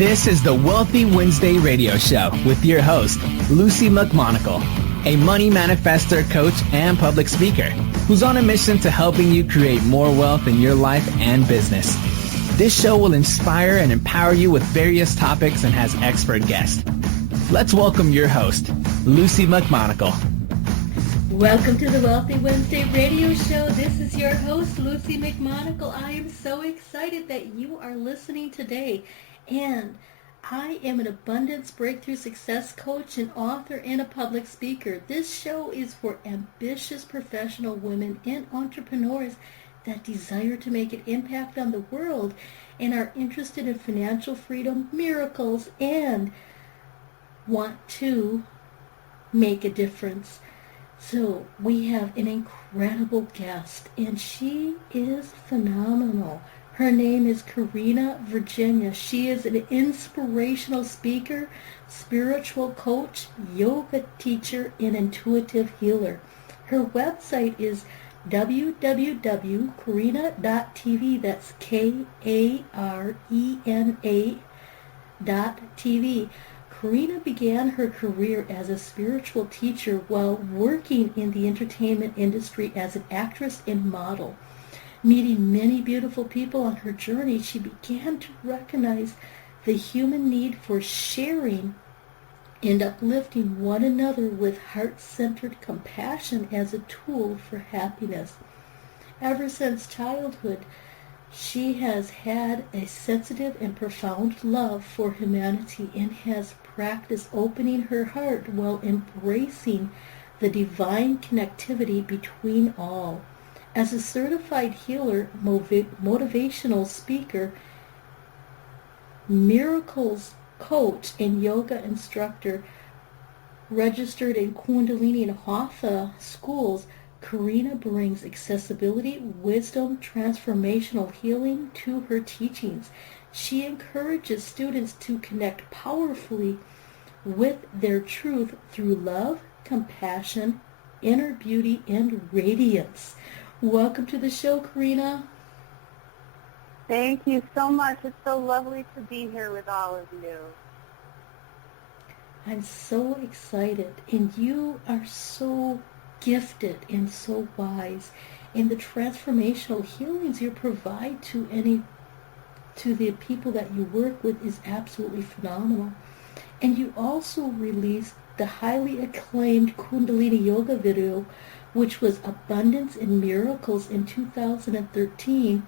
This is the Wealthy Wednesday radio show with your host, Luci McMonagle, a money manifestor, coach, and public speaker who's on a mission to helping you create more wealth in your life and business. This show will inspire and empower you with various topics and has expert guests. Let's welcome your host, Luci McMonagle. Welcome to the Wealthy Wednesday radio show. This is your host, Luci McMonagle. I am so excited that you are listening today. And I am an abundance breakthrough success coach, an author, and a public speaker. This show is for ambitious professional women and entrepreneurs that desire to make an impact on the world and are interested in financial freedom, miracles, and want to make a difference. So we have an incredible guest, and she is phenomenal. Her name is Karena Virginia. She is an inspirational speaker, spiritual coach, yoga teacher, and intuitive healer. Her website is www.karena.tv. That's Karena.tv. Karena began her career as a spiritual teacher while working in the entertainment industry as an actress and model. Meeting many beautiful people on her journey, she began to recognize the human need for sharing and uplifting one another with heart-centered compassion as a tool for happiness. Ever since childhood, she has had a sensitive and profound love for humanity and has practiced opening her heart while embracing the divine connectivity between all. As a certified healer, motivational speaker, miracles coach, and yoga instructor registered in Kundalini and Hatha schools, Karena brings accessibility, wisdom, transformational healing to her teachings. She encourages students to connect powerfully with their truth through love, compassion, inner beauty, and radiance. Welcome to the show, Karena. Thank you so much. It's so lovely to be here with all of you. I'm so excited, and you are so gifted and so wise. And the transformational healings you provide to the people that you work with is absolutely phenomenal. And you also released the highly acclaimed Kundalini Yoga video, which was Abundance and Miracles in 2013,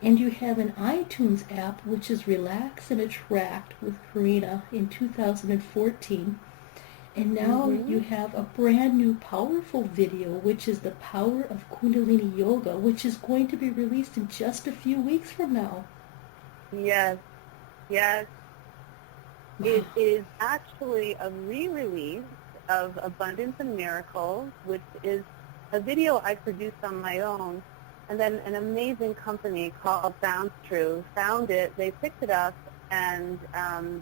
and you have an iTunes app, which is Relax and Attract with Karena in 2014. And now you have a brand new powerful video, which is the Power of Kundalini Yoga, which is going to be released in just a few weeks from now. Yes. It is actually a re-release of Abundance and Miracles, which is a video I produced on my own, and then an amazing company called Sounds True found it, they picked it up, and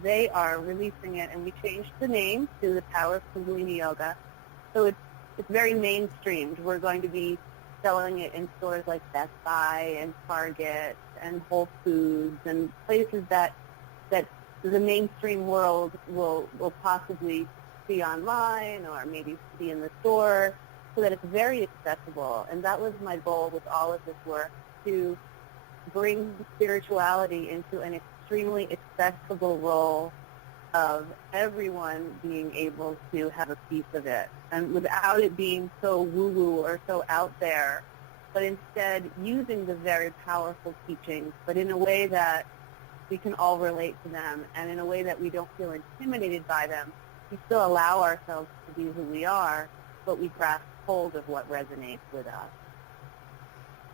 they are releasing it, and we changed the name to the Power of Kundalini Yoga. So it's very mainstreamed. We're going to be selling it in stores like Best Buy and Target and Whole Foods and places that the mainstream world will possibly see online or maybe see in the store, so that it's very accessible. And that was my goal with all of this work, to bring spirituality into an extremely accessible role of everyone being able to have a piece of it, and without it being so woo-woo or so out there, but instead using the very powerful teachings, but in a way that we can all relate to them, and in a way that we don't feel intimidated by them. We still allow ourselves to be who we are, but we grasp hold of what resonates with us.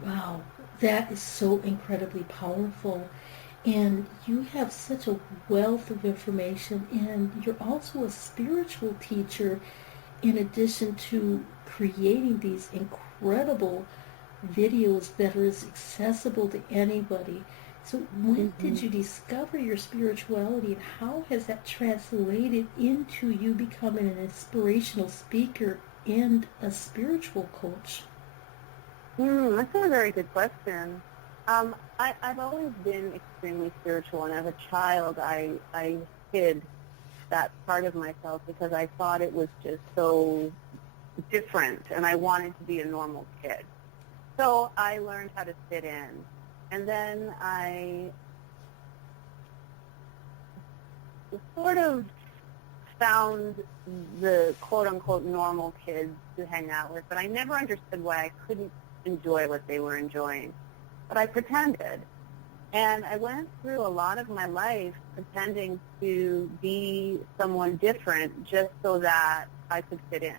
Wow, that is so incredibly powerful. And you have such a wealth of information, and you're also a spiritual teacher in addition to creating these incredible videos that are accessible to anybody. So when did you discover your spirituality, and how has that translated into you becoming an inspirational speaker and a spiritual coach? That's a very good question. I've always been extremely spiritual, and as a child, I hid that part of myself because I thought it was just so different, and I wanted to be a normal kid. So I learned how to fit in, and then I sort of found the quote-unquote normal kids to hang out with, but I never understood why I couldn't enjoy what they were enjoying. But I pretended. And I went through a lot of my life pretending to be someone different just so that I could fit in.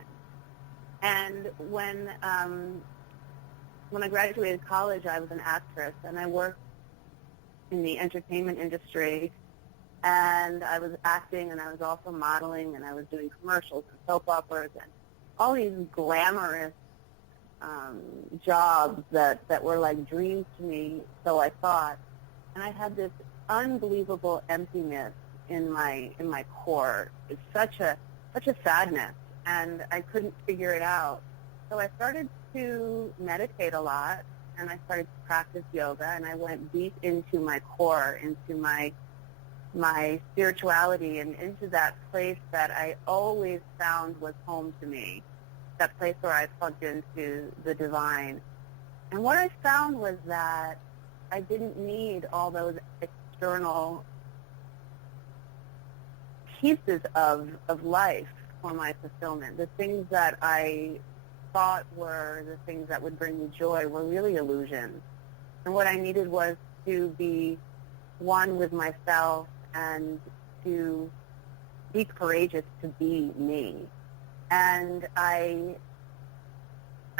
And when I graduated college, I was an actress, and I worked in the entertainment industry, and I was acting, and I was also modeling, and I was doing commercials and soap operas and all these glamorous jobs that were like dreams to me, so I thought. And I had this unbelievable emptiness in my core. It's such a sadness, and I couldn't figure it out. So I started to meditate a lot, and I started to practice yoga, and I went deep into my core, into my spirituality, and into that place that I always found was home to me, that place where I plugged into the divine. And what I found was that I didn't need all those external pieces of life for my fulfillment. The things that I thought were the things that would bring me joy were really illusions. And what I needed was to be one with myself and to be courageous to be me. And I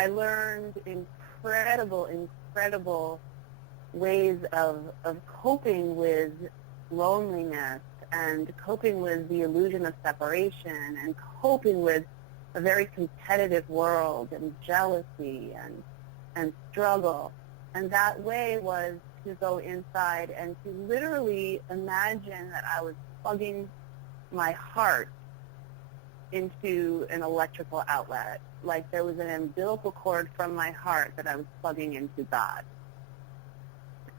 learned incredible ways of coping with loneliness and coping with the illusion of separation and coping with a very competitive world and jealousy and struggle. And that way was to go inside and to literally imagine that I was plugging my heart into an electrical outlet, like there was an umbilical cord from my heart that I was plugging into God.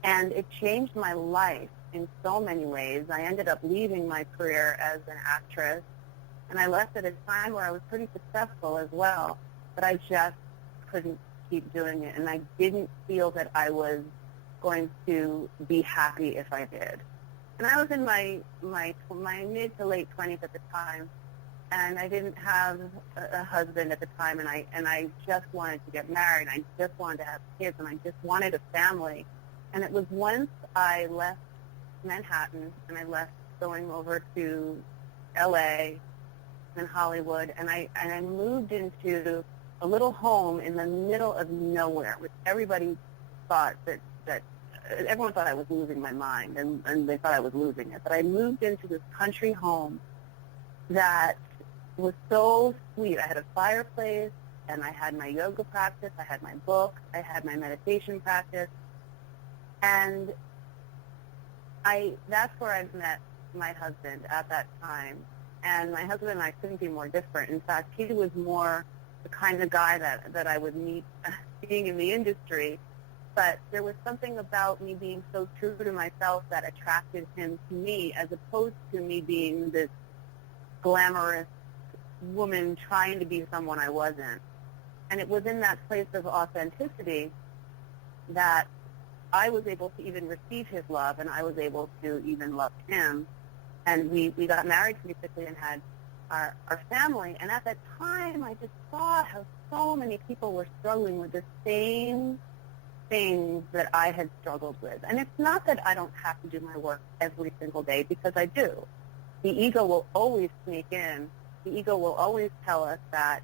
And it changed my life in so many ways. I ended up leaving my career as an actress, and I left at a time where I was pretty successful as well, but I just couldn't keep doing it, and I didn't feel that I was going to be happy if I did. And I was in my mid to late 20s at the time, and I didn't have a husband at the time, and I just wanted to get married, and I just wanted to have kids, and I just wanted a family. And it was once I left Manhattan and I left going over to L.A. and Hollywood, and I moved into a little home in the middle of nowhere, which everybody thought that everyone thought I was losing my mind, and they thought I was losing it. But I moved into this country home that was so sweet. I had a fireplace, and I had my yoga practice, I had my book, I had my meditation practice, and that's where I met my husband at that time. And my husband and I couldn't be more different. In fact, he was more the kind of guy that I would meet being in the industry. But there was something about me being so true to myself that attracted him to me, as opposed to me being this glamorous woman trying to be someone I wasn't. And it was in that place of authenticity that I was able to even receive his love, and I was able to even love him. And we got married pretty quickly and had our family. And at that time, I just saw how so many people were struggling with the same things that I had struggled with. And it's not that I don't have to do my work every single day, because I do. The ego will always sneak in. The ego will always tell us that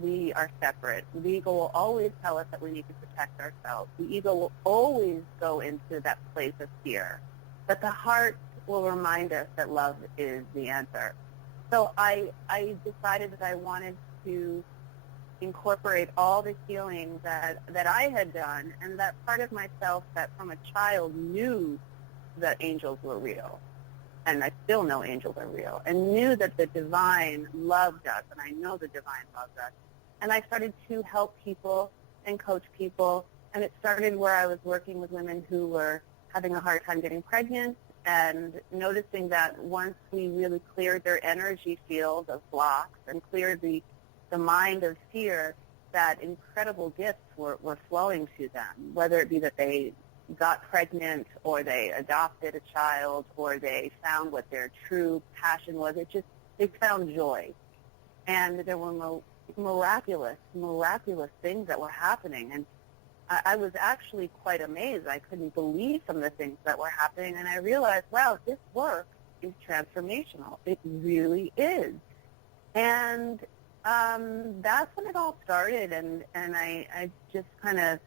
we are separate. The ego will always tell us that we need to protect ourselves. The ego will always go into that place of fear. But the heart will remind us that love is the answer. So I decided that I wanted to incorporate all the healing that I had done, and that part of myself that from a child knew that angels were real, and I still know angels are real, and knew that the divine loved us, and I know the divine loves us. And I started to help people and coach people And it started where I was working with women who were having a hard time getting pregnant, and noticing that once we really cleared their energy field of blocks and cleared the mind of fear, that incredible gifts were flowing to them, whether it be that they got pregnant or they adopted a child or they found what their true passion was. They found joy. And there were miraculous things that were happening. And I was actually quite amazed. I couldn't believe some of the things that were happening, and I realized, wow, this work is transformational. It really is. And that's when it all started, and I just kind of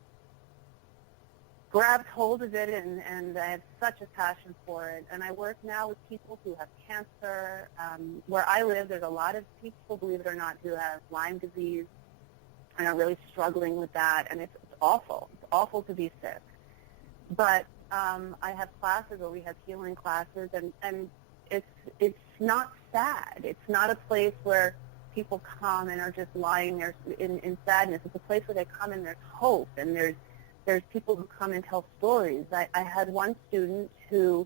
grabbed hold of it, and I have such a passion for it. And I work now with people who have cancer. Where I live, there's a lot of people, believe it or not, who have Lyme disease and are really struggling with that, and it's awful. It's awful to be sick. But I have classes where we have healing classes, and it's not sad. It's not a place where people come and are just lying there in sadness. It's a place where they come and there's hope, and there's people who come and tell stories. I had one student who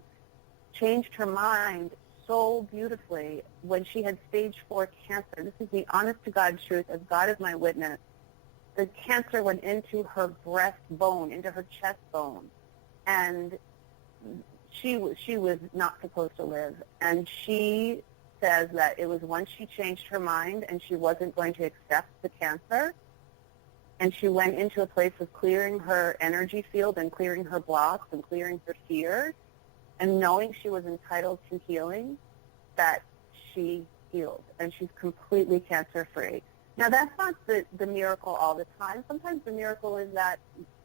changed her mind so beautifully when she had stage 4 cancer. This is the honest-to-God truth, as God is my witness. The cancer went into her breastbone, into her chest bone, and she was not supposed to live. And she says that it was once she changed her mind and she wasn't going to accept the cancer, and she went into a place of clearing her energy field and clearing her blocks and clearing her fears, and knowing she was entitled to healing, that she healed, and she's completely cancer-free. Now, that's not the miracle all the time. Sometimes the miracle is that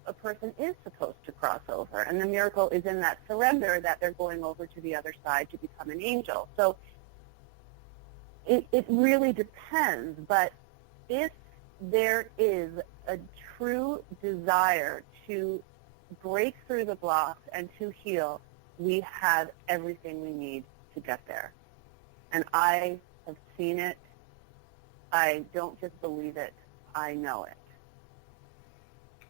a person is supposed to cross over, and the miracle is in that surrender, that they're going over to the other side to become an angel. So it really depends, but if there is a true desire to break through the blocks and to heal, we have everything we need to get there. And I have seen it. I don't just believe it, I know it.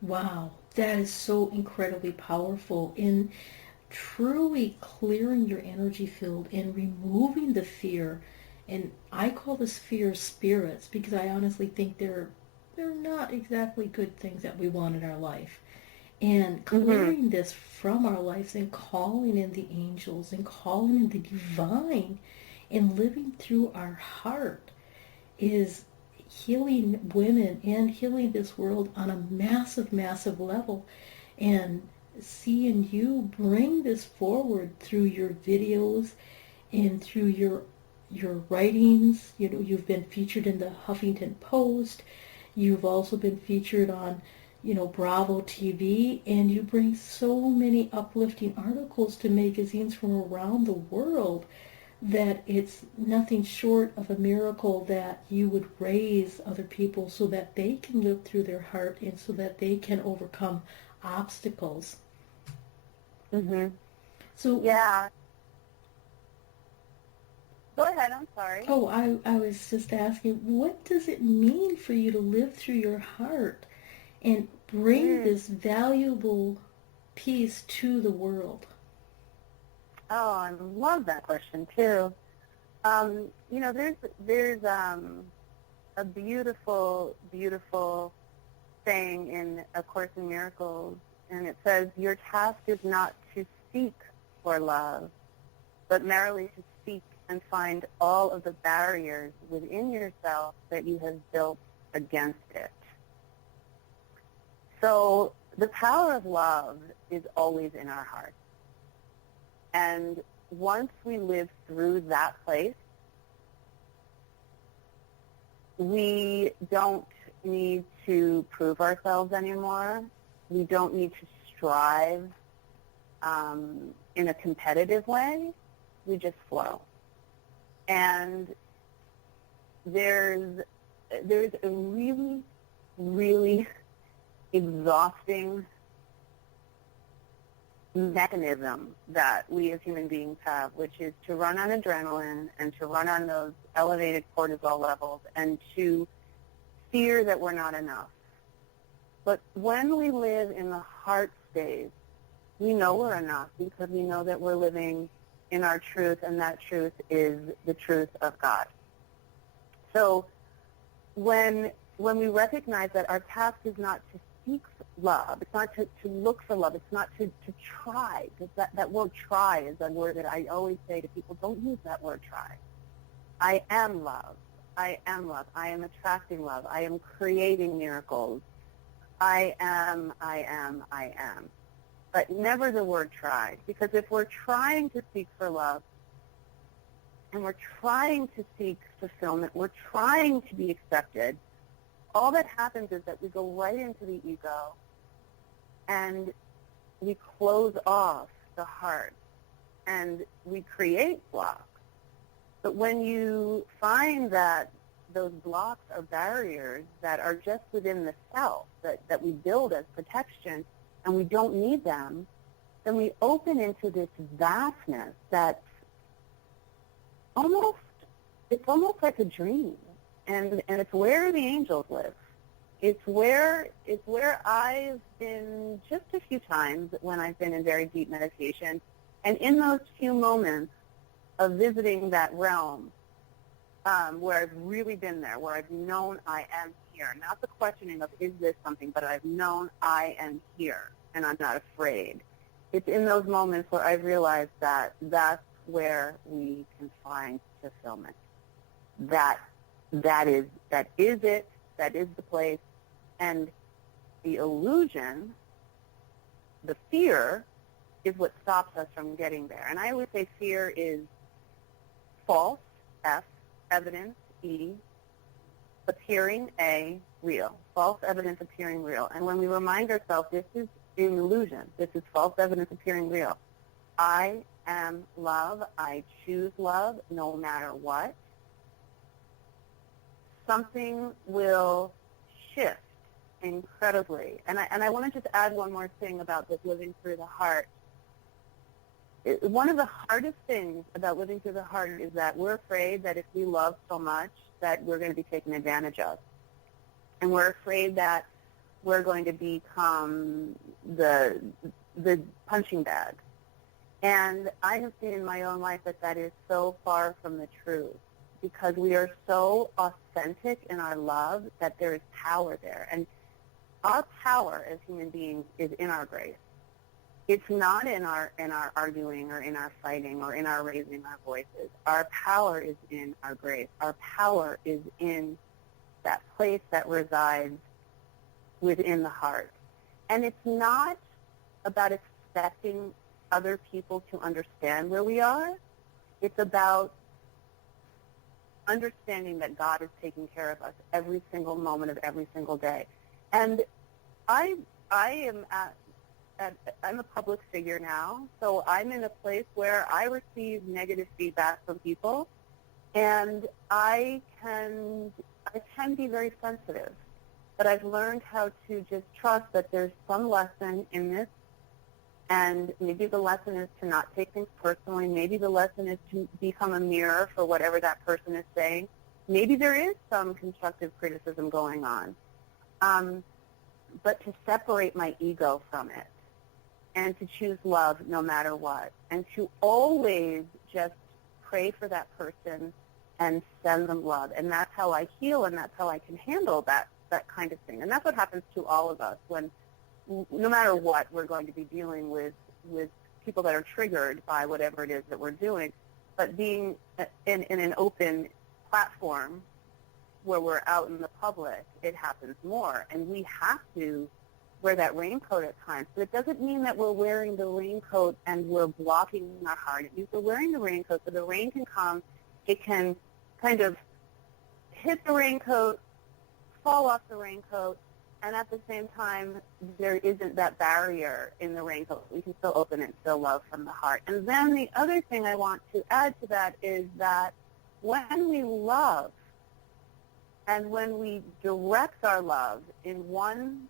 Wow, that is so incredibly powerful in truly clearing your energy field and removing the fear. And I call this fear spirits, because I honestly think they're not exactly good things that we want in our life. And clearing this from our lives and calling in the angels and calling in the divine and living through our heart is healing women and healing this world on a massive, massive level. And seeing you bring this forward through your videos and through your writings. You know, you've been featured in the Huffington Post. You've also been featured on, Bravo TV, and you bring so many uplifting articles to magazines from around the world that it's nothing short of a miracle that you would raise other people so that they can live through their heart and so that they can overcome obstacles. So yeah. Go ahead, I'm sorry. Oh, I was just asking, what does it mean for you to live through your heart and bring this valuable piece to the world? Oh, I love that question too. There's a beautiful, beautiful saying in A Course in Miracles, and it says, "Your task is not to seek for love, but merely to seek and find all of the barriers within yourself that you have built against it." So the power of love is always in our hearts. And once we live through that place, we don't need to prove ourselves anymore. We don't need to strive in a competitive way. We just flow. And there's a really, really exhausting mechanism that we as human beings have, which is to run on adrenaline and to run on those elevated cortisol levels and to fear that we're not enough. But when we live in the heart stage, we know we're enough because we know that we're living in our truth, and that truth is the truth of God. So when we recognize that our task is not to seek love, it's not to look for love, it's not to try, because that word try is a word that I always say to people, don't use that word try. I am love. I am love. I am attracting love. I am creating miracles. I am. But never the word try, because if we're trying to seek for love, and we're trying to seek fulfillment, we're trying to be accepted, all that happens is that we go right into the ego and we close off the heart and we create blocks. But when you find that those blocks are barriers that are just within the self, that we build as protection, and we don't need them, then we open into this vastness that's almost like a dream. And it's where the angels live. It's where I've been just a few times when I've been in very deep meditation. And in those few moments of visiting that realm, where I've really been there, where I've known I am here, not the questioning of is this something, but I've known I am here and I'm not afraid. It's in those moments where I've realized that that's where we can find fulfillment. That is it. That is the place. And the illusion, the fear, is what stops us from getting there. And I always say fear is false, F, evidence, E, appearing, A, real. False evidence appearing real. And when we remind ourselves this is an illusion, this is false evidence appearing real. I am love. I choose love no matter what. Something will shift incredibly. And I want to just add one more thing about this living through the heart. One of the hardest things about living through the heart is that we're afraid that if we love so much that we're going to be taken advantage of. And we're afraid that we're going to become the punching bag. And I have seen in my own life that is so far from the truth, because we are so authentic in our love that there is power there. And our power as human beings is in our grace. It's not in our arguing or in our fighting or in our raising our voices. Our power is in our grace. Our power is in that place that resides within the heart. And it's not about expecting other people to understand where we are. It's about understanding that God is taking care of us every single moment of every single day. And I'm a public figure now, so I'm in a place where I receive negative feedback from people, and I can be very sensitive. But I've learned how to just trust that there's some lesson in this, and maybe the lesson is to not take things personally. Maybe the lesson is to become a mirror for whatever that person is saying. Maybe there is some constructive criticism going on, but to separate my ego from it and to choose love no matter what, and to always just pray for that person and send them love. And that's how I heal, and that's how I can handle that kind of thing. And that's what happens to all of us when, no matter what, we're going to be dealing with people that are triggered by whatever it is that we're doing. But being in an open platform where we're out in the public, it happens more. And we have to wear that raincoat at times. But it doesn't mean that we're wearing the raincoat and we're blocking our heart. It means we're wearing the raincoat so the rain can come. It can kind of hit the raincoat, fall off the raincoat, and at the same time, there isn't that barrier in the raincoat. We can still open it and still love from the heart. And then the other thing I want to add to that is that when we love and when we direct our love in one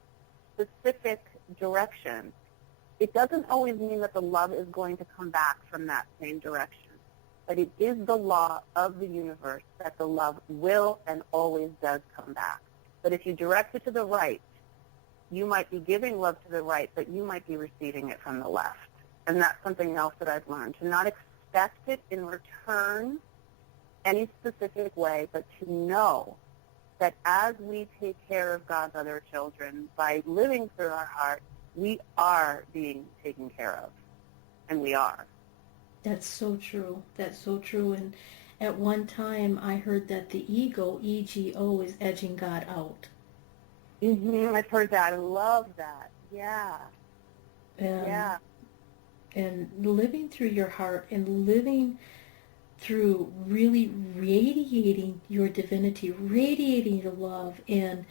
specific direction, it doesn't always mean that the love is going to come back from that same direction. But it is the law of the universe that the love will and always does come back. But if you direct it to the right, you might be giving love to the right, but you might be receiving it from the left. And that's something else that I've learned, to not expect it in return any specific way, but to know that as we take care of God's other children, by living through our heart, we are being taken care of. And we are. That's so true. That's so true. And at one time, I heard that the ego, ego, is edging God out. I've heard that. I love that. Yeah. Yeah. And living through your heart and living through really radiating your divinity, radiating your love. And,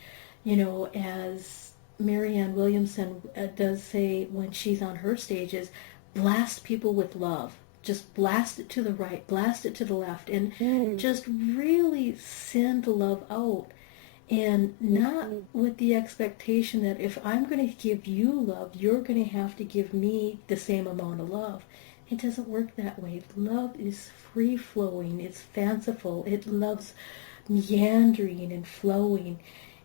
as Marianne Williamson does say when she's on her stages, blast people with love. Just blast it to the right, blast it to the left, and just really send love out. And not with the expectation that if I'm going to give you love, you're going to have to give me the same amount of love. It doesn't work that way. Love is free-flowing. It's fanciful. It loves meandering and flowing.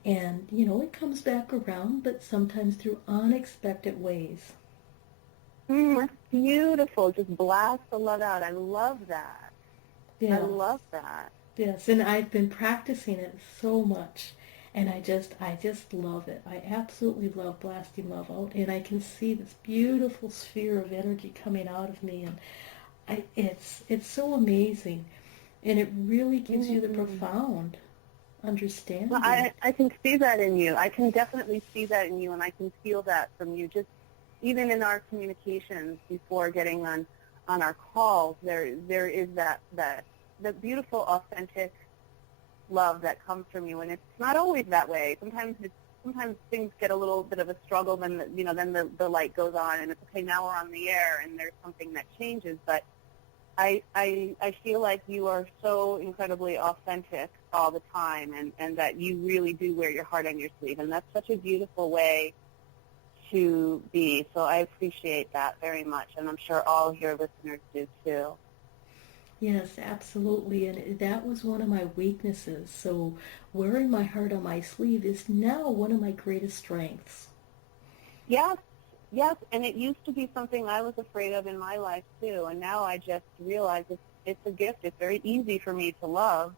And, it comes back around, but sometimes through unexpected ways. That's beautiful. Just blast the love out. I love that. Yeah. I love that. Yes, and I've been practicing it so much, and I just love it. I absolutely love blasting love out, and I can see this beautiful sphere of energy coming out of me, and it's so amazing, and it really gives you the profound understanding. Well, I can see that in you. I can definitely see that in you, and I can feel that from you. Just even in our communications before getting on our calls, there is that beautiful, authentic love that comes from you, and it's not always that way. Sometimes things get a little bit of a struggle, then the light goes on, and it's okay. Now we're on the air, and there's something that changes. But I feel like you are so incredibly authentic all the time, and that you really do wear your heart on your sleeve, and that's such a beautiful way to be. So I appreciate that very much, and I'm sure all your listeners do too. Yes, absolutely, and that was one of my weaknesses. So wearing my heart on my sleeve is now one of my greatest strengths. Yes, and it used to be something I was afraid of in my life too, and now I just realize it's a gift. It's very easy for me to love.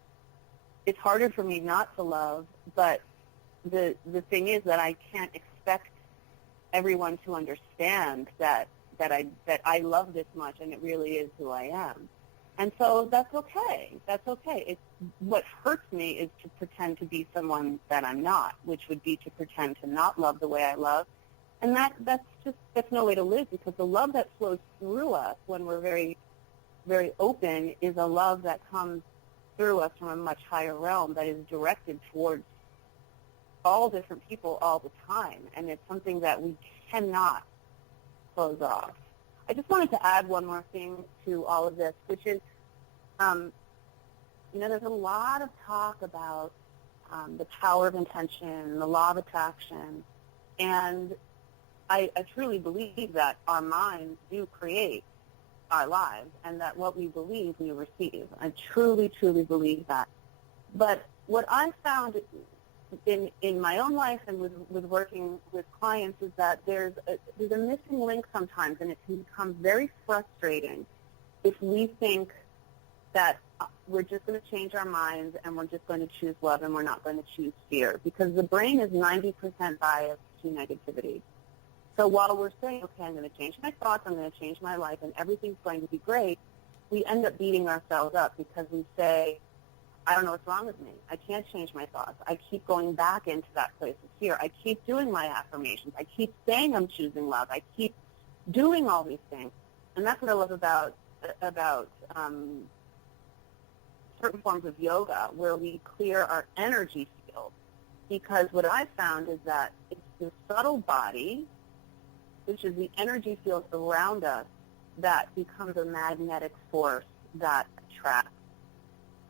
It's harder for me not to love, but the thing is that I can't expect everyone to understand that I love this much, and it really is who I am. And so that's okay. That's okay. What hurts me is to pretend to be someone that I'm not, which would be to pretend to not love the way I love. And that's no way to live, because the love that flows through us when we're very, very open is a love that comes through us from a much higher realm that is directed towards all different people all the time. And it's something that we cannot close off. I just wanted to add one more thing to all of this, which is, there's a lot of talk about the power of intention, the law of attraction, and I truly believe that our minds do create our lives, and that what we believe, we receive. I truly, truly believe that. But what I found in my own life and with working with clients is that there's a missing link sometimes, and it can become very frustrating if we think that we're just going to change our minds and we're just going to choose love and we're not going to choose fear, because the brain is 90% biased to negativity. So while we're saying, okay, I'm going to change my thoughts, I'm going to change my life, and everything's going to be great, we end up beating ourselves up because we say, I don't know what's wrong with me. I can't change my thoughts. I keep going back into that place of fear. I keep doing my affirmations. I keep saying I'm choosing love. I keep doing all these things. And that's what I love about certain forms of yoga, where we clear our energy field. Because what I've found is that it's the subtle body, which is the energy field around us, that becomes a magnetic force that attracts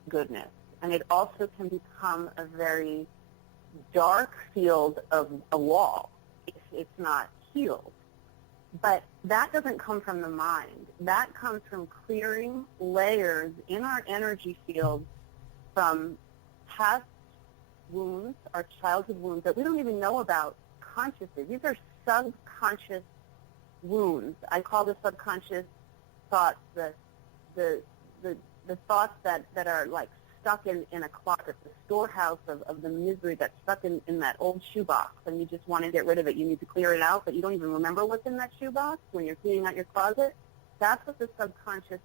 goodness. And it also can become a very dark field of a wall if it's not healed. But that doesn't come from the mind. That comes from clearing layers in our energy field from past wounds, our childhood wounds that we don't even know about subconscious is. These are subconscious wounds. I call the subconscious thoughts the thoughts that are like stuck in a closet, the storehouse of the misery that's stuck in that old shoebox, and you just want to get rid of it. You need to clear it out, but you don't even remember what's in that shoebox when you're cleaning out your closet. That's what the subconscious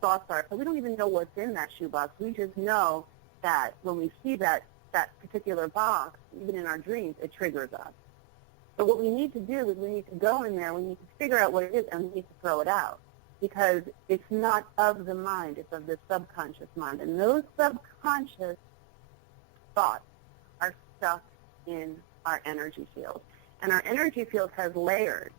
thoughts are. So we don't even know what's in that shoebox. We just know that when we see that particular box, even in our dreams, it triggers us. But what we need to do is we need to go in there, we need to figure out what it is, and we need to throw it out. Because it's not of the mind, it's of the subconscious mind. And those subconscious thoughts are stuck in our energy field. And our energy field has layers.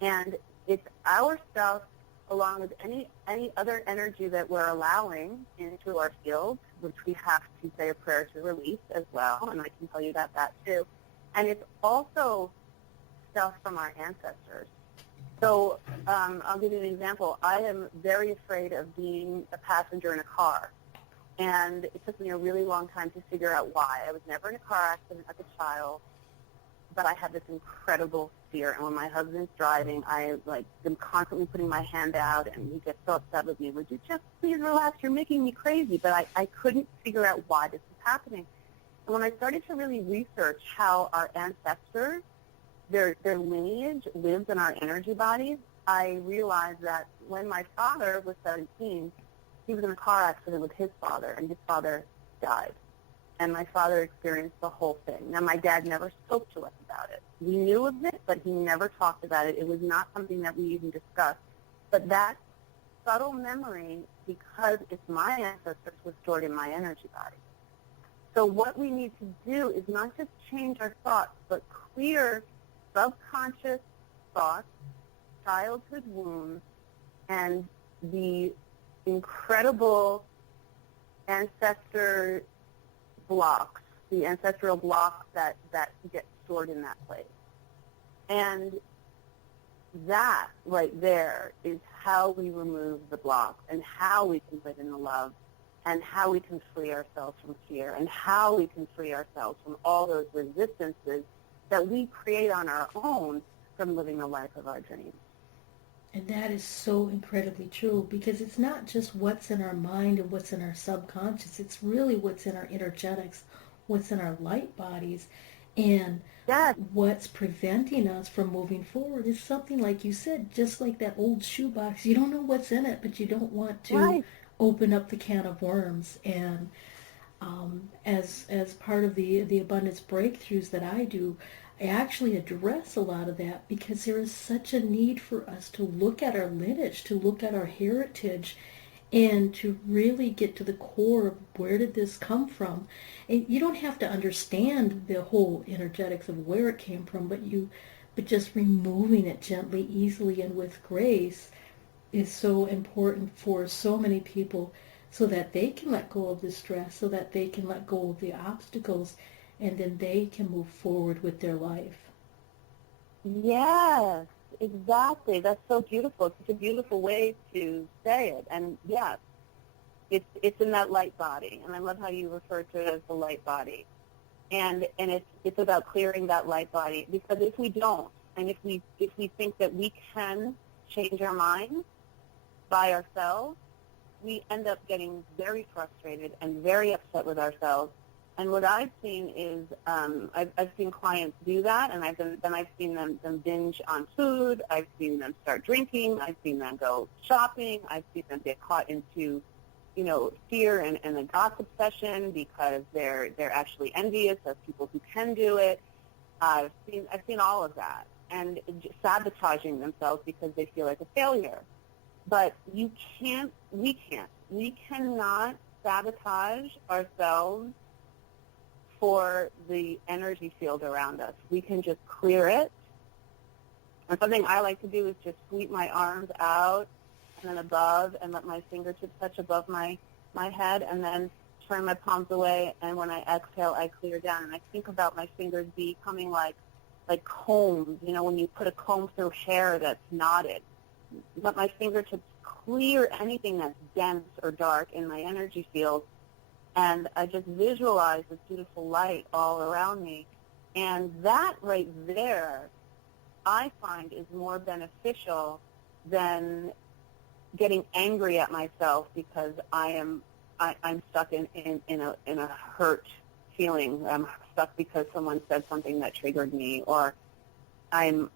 And it's our stuff, along with any other energy that we're allowing into our field, which we have to say a prayer to release as well, and I can tell you about that too. And it's also stuff from our ancestors. So I'll give you an example. I am very afraid of being a passenger in a car. And it took me a really long time to figure out why. I was never in a car accident as a child, but I had this incredible fear. And when my husband's driving, I am constantly putting my hand out, and he gets so upset with me. Would you just please relax? You're making me crazy. But I couldn't figure out why this was happening. And when I started to really research how our ancestors, their lineage lives in our energy bodies, I realized that when my father was 17, he was in a car accident with his father, and his father died. And my father experienced the whole thing. Now, my dad never spoke to us about it. We knew of it, but he never talked about it. It was not something that we even discussed. But that subtle memory, because it's my ancestors, was stored in my energy body. So what we need to do is not just change our thoughts, but clear subconscious thoughts, childhood wounds, and the incredible ancestor blocks, the ancestral blocks that get stored in that place. And that right there is how we remove the blocks, and how we can live in the love, and how we can free ourselves from fear, and how we can free ourselves from all those resistances that we create on our own from living the life of our dreams. And that is so incredibly true, because it's not just what's in our mind and what's in our subconscious. It's really what's in our energetics, what's in our light bodies, and yes, what's preventing us from moving forward is something like you said, just like that old shoebox. You don't know what's in it, but you don't want to open up the can of worms. And as part of the abundance breakthroughs that I do, I actually address a lot of that, because there is such a need for us to look at our lineage, to look at our heritage, and to really get to the core of where did this come from. And you don't have to understand the whole energetics of where it came from, but just removing it gently, easily, and with grace is so important for so many people, so that they can let go of the stress, so that they can let go of the obstacles, and then they can move forward with their life. Yes, exactly. That's so beautiful. It's such a beautiful way to say it. And yes, it's in that light body. And I love how you refer to it as the light body. And it's about clearing that light body, because if we don't, and if we think that we can change our minds by ourselves, we end up getting very frustrated and very upset with ourselves. And what I've seen is I've seen clients do that, and I've seen them binge on food. I've seen them start drinking. I've seen them go shopping. I've seen them get caught into, fear and a gossip session, because they're actually envious of people who can do it. I've seen all of that, and just sabotaging themselves because they feel like a failure. But we cannot sabotage ourselves for the energy field around us. We can just clear it. And something I like to do is just sweep my arms out and then above, and let my fingertips touch above my head, and then turn my palms away. And when I exhale, I clear down. And I think about my fingers becoming like combs, when you put a comb through hair that's knotted. Let my fingertips clear anything that's dense or dark in my energy field. And I just visualize this beautiful light all around me. And that right there, I find, is more beneficial than getting angry at myself because I'm stuck in a hurt feeling. I'm stuck because someone said something that triggered me, or I'm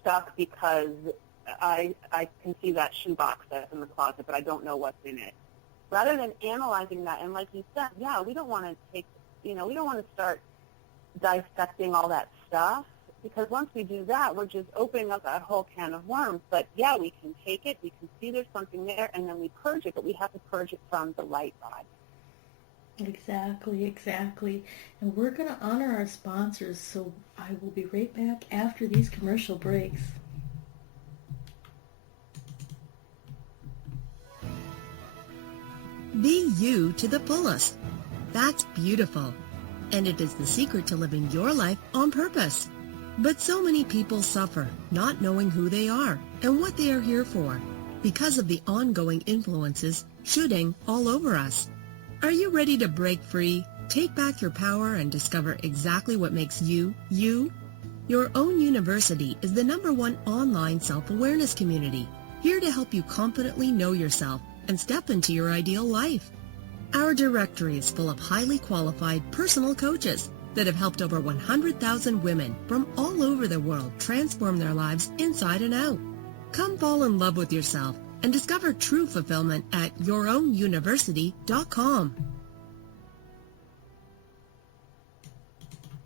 stuck because I can see that shoebox that's in the closet, but I don't know what's in it. Rather than analyzing that, and like you said, yeah, we don't want to start dissecting all that stuff, because once we do that, we're just opening up that whole can of worms. But yeah, we can take it, we can see there's something there, and then we purge it, but we have to purge it from the light rod. Exactly. And we're going to honor our sponsors, so I will be right back after these commercial breaks. Be you to the fullest. That's beautiful. And it is the secret to living your life on purpose. But so many people suffer not knowing who they are and what they are here for because of the ongoing influences shooting all over us. Are you ready to break free, take back your power, and discover exactly what makes you, you? Your Own University is the #1 online self-awareness community, here to help you confidently know yourself and step into your ideal life. Our directory is full of highly qualified personal coaches that have helped over 100,000 women from all over the world transform their lives inside and out. Come fall in love with yourself and discover true fulfillment at yourownuniversity.com.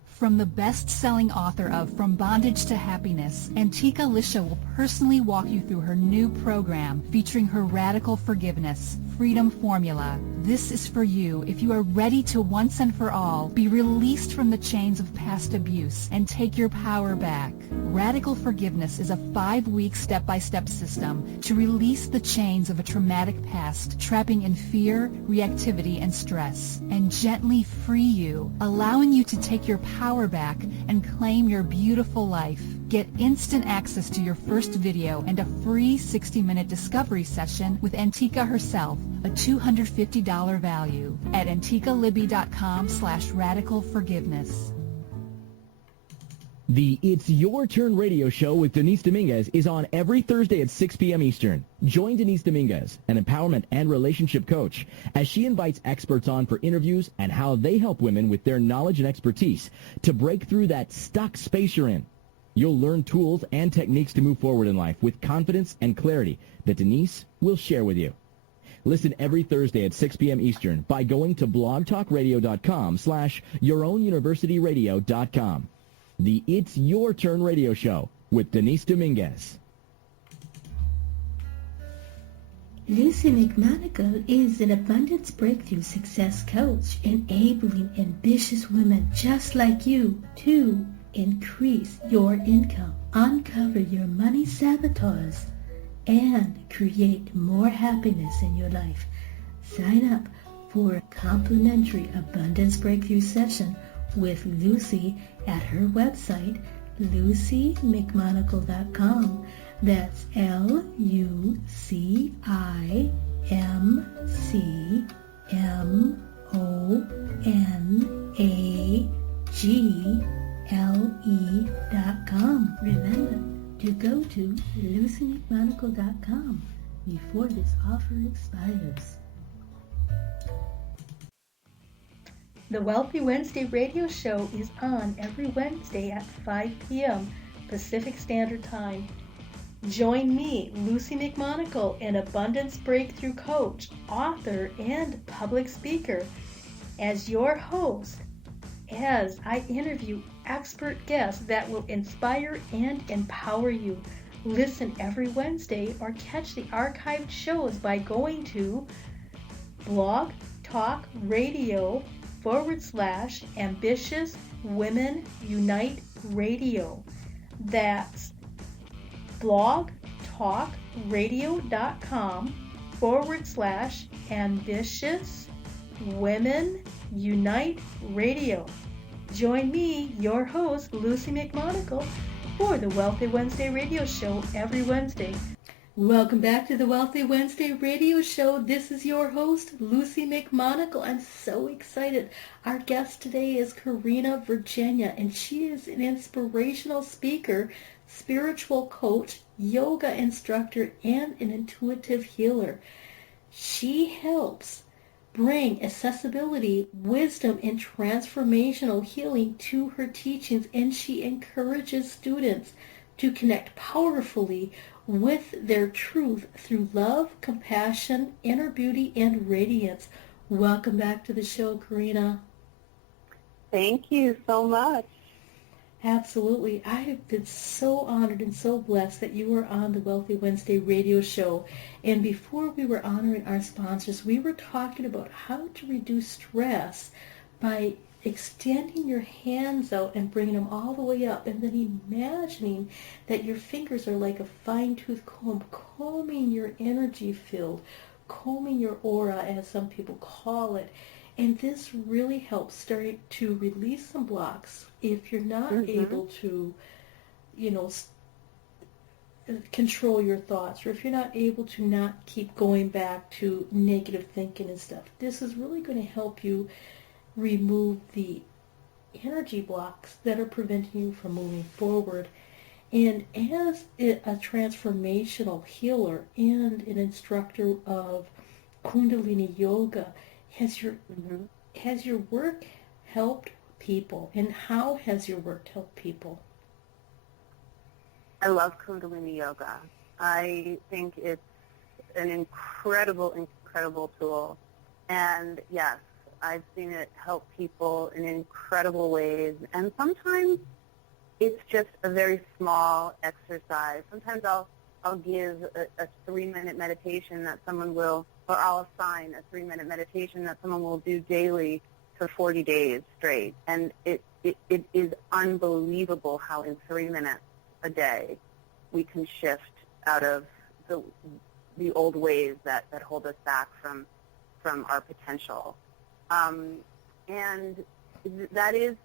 From the best-selling author of From Bondage to Happiness, Antika Lisha will personally walk you through her new program featuring her Radical Forgiveness Freedom Formula. This is for you if you are ready to once and for all be released from the chains of past abuse and take your power back. Radical Forgiveness is a 5-week step-by-step system to release the chains of a traumatic past, trapping in fear, reactivity, and stress, and gently free you, allowing you to take your power back and claim your beautiful life. Get instant access to your first video and a free 60-minute discovery session with Antika herself, a $250 value, at antikalibby.com/radicalforgiveness. The It's Your Turn radio show with Denise Dominguez is on every Thursday at 6 p.m. Eastern. Join Denise Dominguez, an empowerment and relationship coach, as she invites experts on for interviews and how they help women with their knowledge and expertise to break through that stuck space you're in. You'll learn tools and techniques to move forward in life with confidence and clarity that Denise will share with you. Listen every Thursday at 6 p.m. Eastern by going to blogtalkradio.com/yourownuniversityradio.com. The It's Your Turn radio show with Denise Dominguez. Luci McMonagle is an abundance breakthrough success coach, enabling ambitious women just like you to increase your income, uncover your money saboteurs, and create more happiness in your life. Sign up for a complimentary abundance breakthrough session with Luci at her website, lucimcmonagle.com. That's LuciMcMonagle.com. Remember to go to lucimcmonagle.com before this offer expires. The Wealthy Wednesday radio show is on every Wednesday at 5 p.m. Pacific Standard Time. Join me, Luci McMonagle, an abundance breakthrough coach, author, and public speaker, as your host, as I interview expert guests that will inspire and empower you. Listen every Wednesday or catch the archived shows by going to Blog Talk Radio /Ambitious Women Unite Radio. That's blogtalkradio.com /Ambitious Women Unite Radio. Join me, your host, Luci McMonagle, for the Wealthy Wednesday radio show every Wednesday. Welcome back to the Wealthy Wednesday radio show. This is your host, Luci McMonagle. I'm so excited. Our guest today is Karena, Virginia, and she is an inspirational speaker, spiritual coach, yoga instructor, and an intuitive healer. She helps bring accessibility, wisdom, and transformational healing to her teachings, and she encourages students to connect powerfully with their truth through love, compassion, inner beauty, and radiance. Welcome back to the show, Karena. Thank you so much. Absolutely. I have been so honored and so blessed that you were on the Wealthy Wednesday radio show. And before we were honoring our sponsors, we were talking about how to reduce stress by extending your hands out and bringing them all the way up, and then imagining that your fingers are like a fine-tooth comb, combing your energy field, combing your aura, as some people call it. And this really helps start to release some blocks. If you're not able to, control your thoughts, or if you're not able to not keep going back to negative thinking and stuff, this is really going to help you remove the energy blocks that are preventing you from moving forward. And as a transformational healer and an instructor of Kundalini Yoga, has your work helped people, and how has your work helped people? I love Kundalini Yoga. I think it's an incredible, incredible tool. And yes, I've seen it help people in incredible ways. And sometimes it's just a very small exercise. Sometimes I'll give a 3-minute meditation that someone will, or I'll assign a 3-minute meditation that someone will do daily for 40 days straight. And it is unbelievable how in 3 minutes a day we can shift out of the old ways that hold us back from our potential. And that is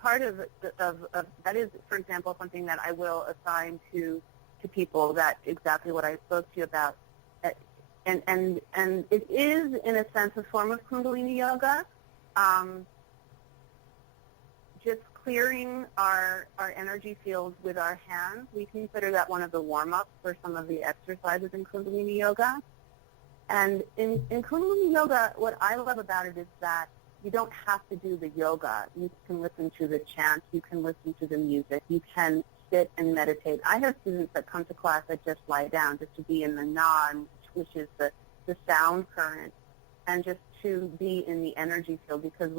part of that is, for example, something that I will assign to people, that exactly what I spoke to you about. And it is, in a sense, a form of Kundalini Yoga, just clearing our energy fields with our hands. We consider that one of the warm-ups for some of the exercises in Kundalini Yoga. And in Kundalini Yoga, what I love about it is that you don't have to do the yoga. You can listen to the chant. You can listen to the music. You can sit and meditate. I have students that come to class that just lie down, just to be in the non, which is the sound current, and just to be in the energy field, because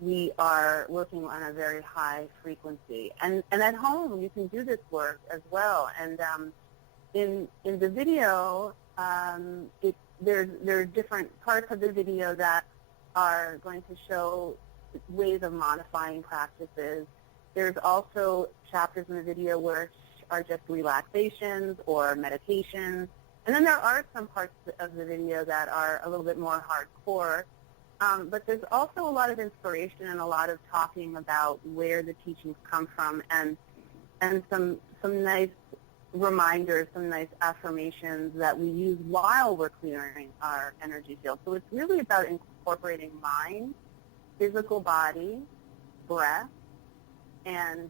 we are working on a very high frequency. And at home, you can do this work as well. And in the video, there are different parts of the video that are going to show ways of modifying practices. There's also chapters in the video which are just relaxations or meditations. And then there are some parts of the video that are a little bit more hardcore. But there's also a lot of inspiration and a lot of talking about where the teachings come from, and some nice reminders, some nice affirmations that we use while we're clearing our energy field. So it's really about incorporating mind, physical body, breath, and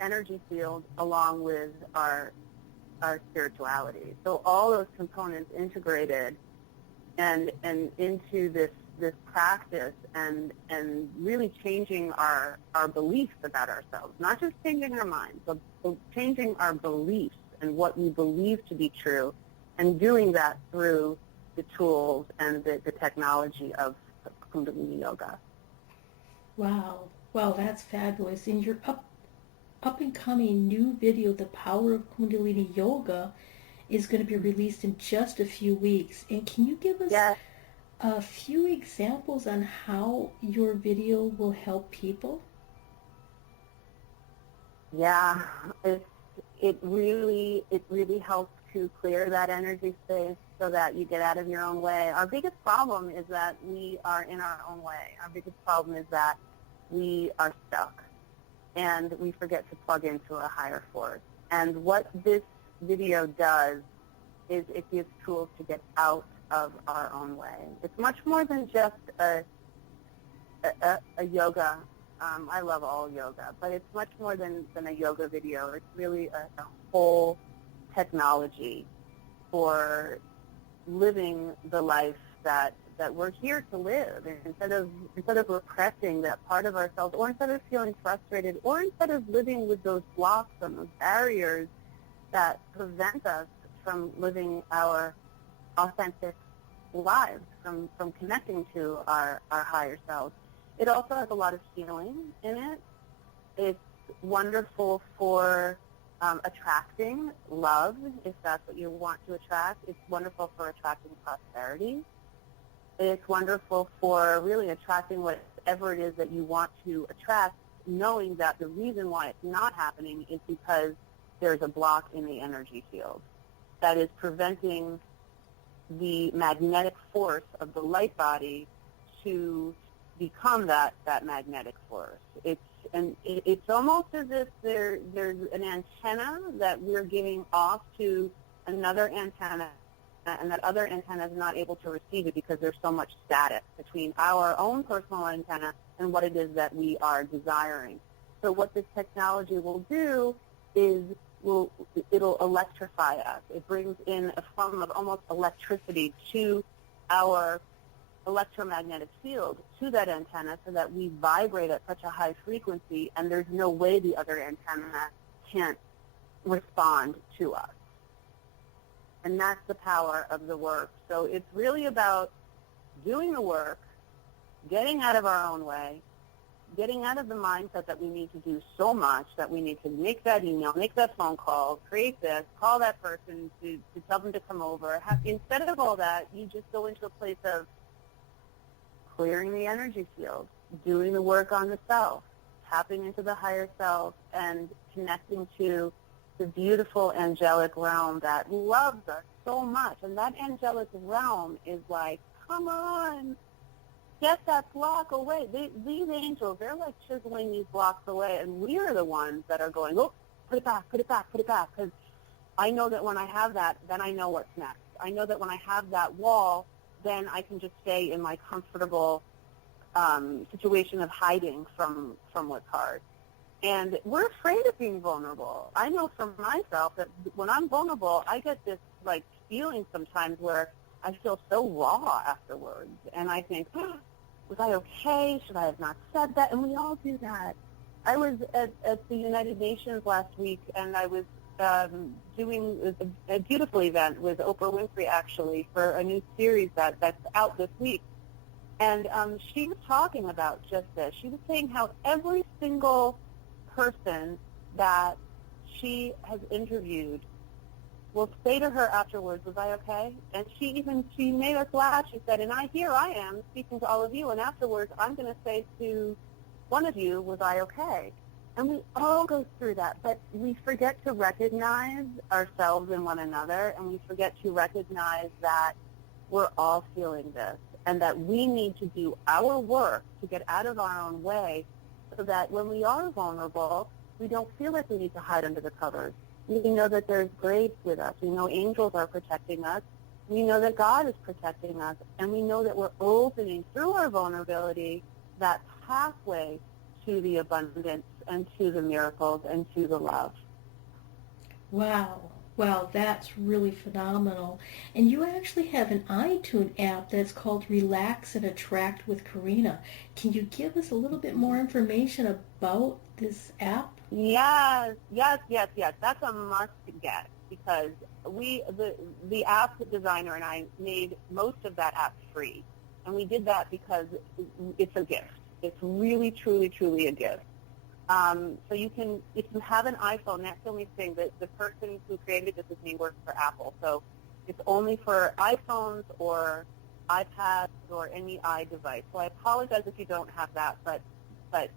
energy field along with our spirituality. So all those components integrated and into this practice, and really changing our beliefs about ourselves, not just changing our minds, but changing our beliefs and what we believe to be true, and doing that through the tools and the technology of Kundalini Yoga. Wow, that's fabulous. And your up and coming new video, The Power of Kundalini Yoga, is going to be released in just a few weeks. And can you give us a few examples on how your video will help people? Yeah, it really helps to clear that energy space so that you get out of your own way. Our biggest problem is that we are in our own way. Our biggest problem is that we are stuck and we forget to plug into a higher force. And what this video does is it gives tools to get out of our own way. It's much more than just a yoga. I love all yoga, but it's much more than a yoga video. It's really a whole technology for living the life that we're here to live. And instead of repressing that part of ourselves, or instead of feeling frustrated, or instead of living with those blocks and those barriers that prevent us from living our authentic lives, from connecting to our higher selves. It also has a lot of healing in it. It's wonderful for attracting love, if that's what you want to attract. It's wonderful for attracting prosperity. It's wonderful for really attracting whatever it is that you want to attract, knowing that the reason why it's not happening is because there's a block in the energy field that is preventing the magnetic force of the light body to become that magnetic force. It's almost as if there's an antenna that we're giving off to another antenna, and that other antenna is not able to receive it because there's so much static between our own personal antenna and what it is that we are desiring. So what this technology will do is it'll electrify us. It brings in a form of almost electricity to our electromagnetic field, to that antenna, so that we vibrate at such a high frequency, and there's no way the other antenna can't respond to us. And that's the power of the work. So it's really about doing the work, getting out of our own way, getting out of the mindset that we need to do so much, that we need to make that email, make that phone call, create this, call that person to tell them to come over. Instead of all that, you just go into a place of clearing the energy field, doing the work on the self, tapping into the higher self, and connecting to the beautiful angelic realm that loves us so much. And that angelic realm is like, come on, get that block away. These angels, they're like chiseling these blocks away, and we are the ones that are going, oh, put it back, put it back, put it back, because I know that when I have that, then I know what's next. I know that when I have that wall, then I can just stay in my comfortable situation of hiding from what's hard. And we're afraid of being vulnerable. I know for myself that when I'm vulnerable, I get this like feeling sometimes where I feel so raw afterwards. And I think, oh, was I okay? Should I have not said that? And we all do that. I was at the United Nations last week, and I was doing a beautiful event with Oprah Winfrey, actually, for a new series that's out this week. And she was talking about just this. She was saying how every single person that she has interviewed will say to her afterwards, was I okay? And she made us laugh. She said, and here I am speaking to all of you, and afterwards I'm going to say to one of you, was I okay? And we all go through that, but we forget to recognize ourselves in one another, and we forget to recognize that we're all feeling this, and that we need to do our work to get out of our own way, so that when we are vulnerable, we don't feel like we need to hide under the covers. We know that there's grace with us. We know angels are protecting us. We know that God is protecting us. And we know that we're opening through our vulnerability that pathway to the abundance and to the miracles and to the love. Wow. Wow, that's really phenomenal. And you actually have an iTunes app that's called Relax and Attract with Karena. Can you give us a little bit more information about this app? Yes. That's a must get, because the app designer and I made most of that app free. And we did that because it's a gift. It's really, truly, truly a gift. So you can, if you have an iPhone, that's the only thing, that the person who created this with me works for Apple. So it's only for iPhones or iPads or any iDevice. So I apologize if you don't have that, but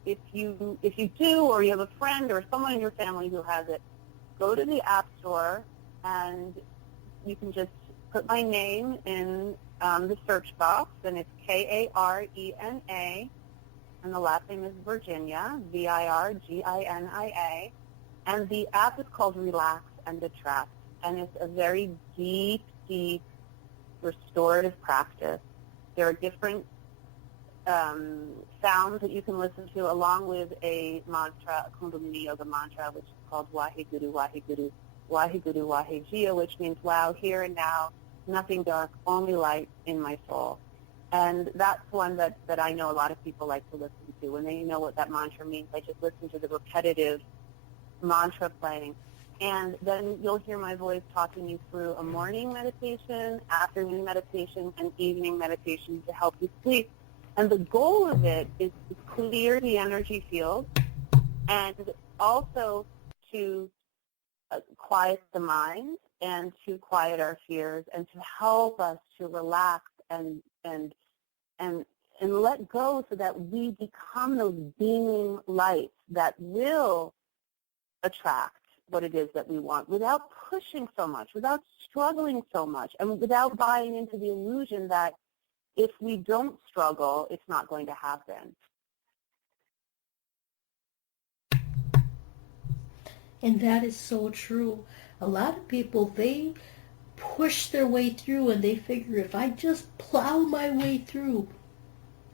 if you do, or you have a friend or someone in your family who has it, go to the App Store and you can just put my name in the search box, and it's Karena, and the last name is Virginia, Virginia, and the app is called Relax and Attract and it's a very deep, deep restorative practice. There are different sounds that you can listen to, along with a mantra, a Kundalini Yoga mantra, which is called Waheguru, Waheguru, Waheguru, Wahejia, which means wow, here and now, nothing dark, only light in my soul. And that's one that I know a lot of people like to listen to. When they know what that mantra means, they just listen to the repetitive mantra playing. And then you'll hear my voice talking you through a morning meditation, afternoon meditation, and evening meditation to help you sleep. And the goal of it is to clear the energy field and also to quiet the mind and to quiet our fears and to help us to relax and let go so that we become those beaming lights that will attract what it is that we want without pushing so much, without struggling so much, and without buying into the illusion that if we don't struggle, it's not going to happen. And that is so true. A lot of people, they push their way through and they figure if I just plow my way through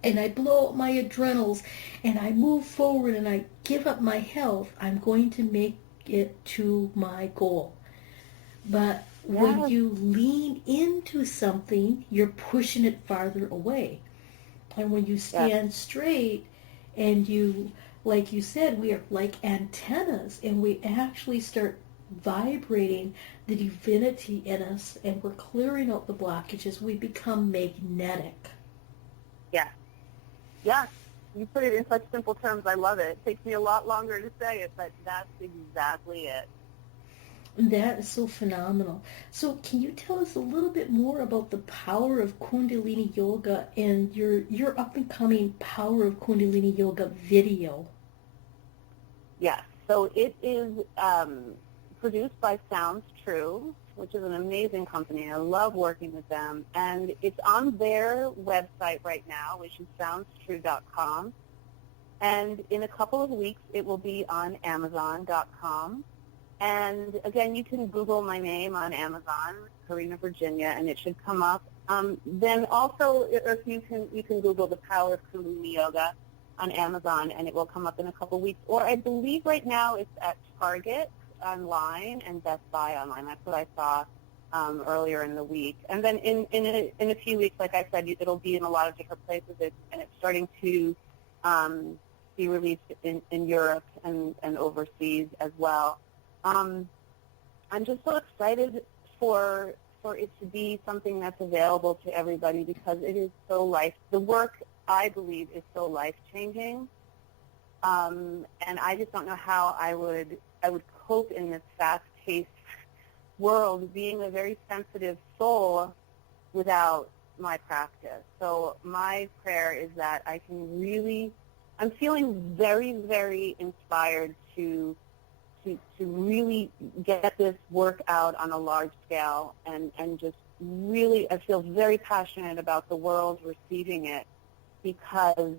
and I blow up my adrenals and I move forward and I give up my health, I'm going to make it to my goal. But when you lean into something, you're pushing it farther away. And when you stand straight and you, like you said, we are like antennas and we actually start vibrating the divinity in us and we're clearing out the blockages, we become magnetic. Yes. Yes. You put it in such simple terms. I love it. It takes me a lot longer to say it, but that's exactly it. That is so phenomenal. So can you tell us a little bit more about the Power of Kundalini Yoga and your up-and-coming Power of Kundalini Yoga video? Yes. So it is produced by Sounds True, which is an amazing company. I love working with them. And it's on their website right now, which is soundstrue.com. And in a couple of weeks, it will be on Amazon.com. And again, you can Google my name on Amazon, Karena, Virginia, and it should come up. Then also, if you can Google the Power of Kundalini Yoga on Amazon, and it will come up in a couple weeks. Or I believe right now it's at Target online and Best Buy online. That's what I saw earlier in the week. And then in a few weeks, like I said, it'll be in a lot of different places, and it's starting to be released in Europe and overseas as well. I'm just so excited for it to be something that's available to everybody because it is so the work, I believe, is so life-changing. And I just don't know how I would cope in this fast-paced world, being a very sensitive soul without my practice. So my prayer is that I can really, I'm feeling very, very inspired to really get this work out on a large scale and just really, I feel very passionate about the world receiving it because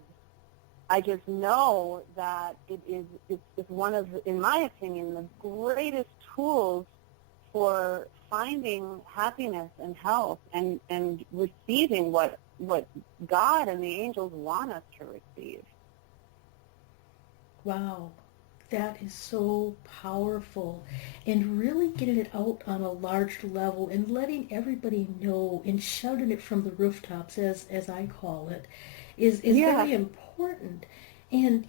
I just know that it's one of, in my opinion, the greatest tools for finding happiness and health and receiving what God and the angels want us to receive. Wow. That is so powerful, and really getting it out on a large level and letting everybody know and shouting it from the rooftops, as I call it, is very important. And,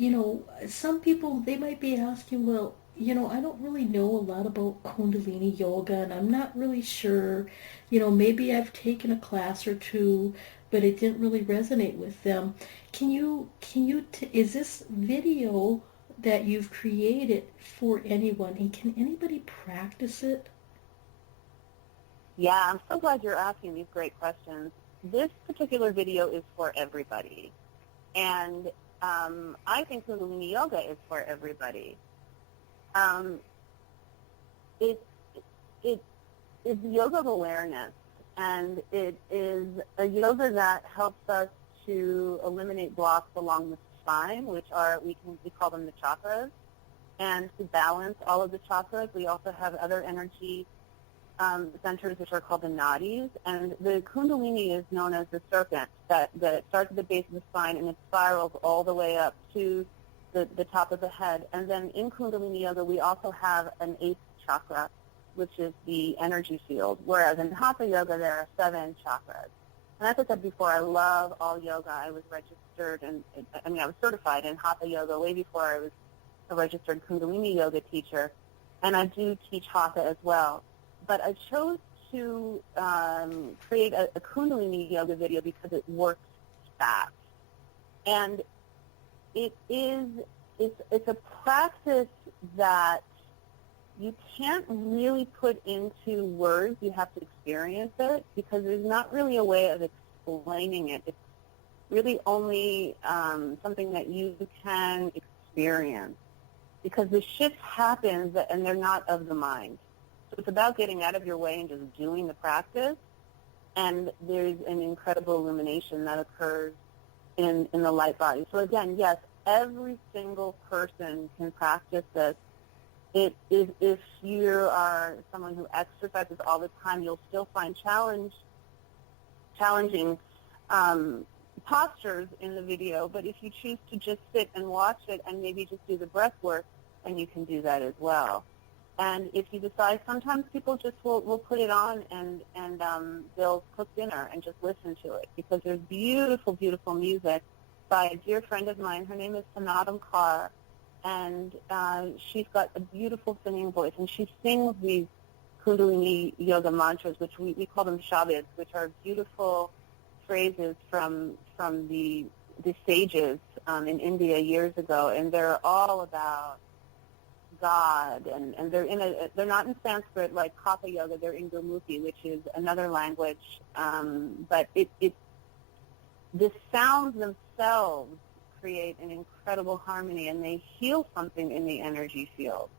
some people, they might be asking, well, I don't really know a lot about Kundalini Yoga, and I'm not really sure, maybe I've taken a class or two, but it didn't really resonate with them. Is this video that you've created for anyone, and can anybody practice it? Yeah, I'm so glad you're asking these great questions. This particular video is for everybody, and I think Kundalini Yoga is for everybody. It is yoga of awareness, and it is a yoga that helps us to eliminate blocks along the spine, which are, we call them the chakras, and to balance all of the chakras. We also have other energy centers, which are called the nadis, and the Kundalini is known as the serpent that starts at the base of the spine and it spirals all the way up to the top of the head. And then in Kundalini Yoga, we also have an 8th chakra, which is the energy field, whereas in Hatha Yoga, there are 7 chakras. And as I said before, I love all yoga. I was registered, I was certified in Hatha Yoga way before I was a registered Kundalini Yoga teacher, and I do teach Hatha as well. But I chose to create a Kundalini Yoga video because it works fast. And it's a practice that you can't really put into words. You have to experience it because there's not really a way of explaining it. It's really only something that you can experience because the shift happens and they're not of the mind. So it's about getting out of your way and just doing the practice, and there's an incredible illumination that occurs in the light body. So again, yes, every single person can practice this. It is, if you are someone who exercises all the time, you'll still find challenging postures in the video, but if you choose to just sit and watch it and maybe just do the breath work, then you can do that as well. And if you decide, sometimes people just will put it on and they'll cook dinner and just listen to it because there's beautiful, beautiful music by a dear friend of mine. Her name is Sanathan Kaur, and she's got a beautiful singing voice, and she sings these Kundalini Yoga mantras, which we call them shabads, which are beautiful phrases from the sages in India years ago, and they're all about God, and they're not in Sanskrit like Hatha Yoga. They're in Gurmukhi, which is another language, but the sounds themselves create an incredible harmony, and they heal something in the energy field.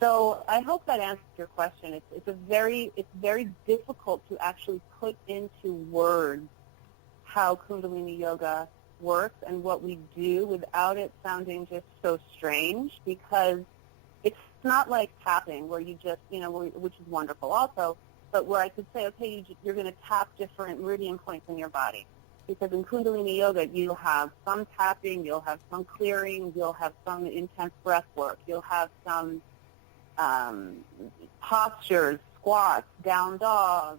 So I hope that answers your question. It's very difficult to actually put into words how Kundalini Yoga works and what we do without it sounding just so strange, because it's not like tapping where you just, which is wonderful also, but where I could say, okay, you're going to tap different meridian points in your body. Because in Kundalini Yoga, you'll have some tapping, you'll have some clearing, you'll have some intense breath work, you'll have some postures, squats, down dog,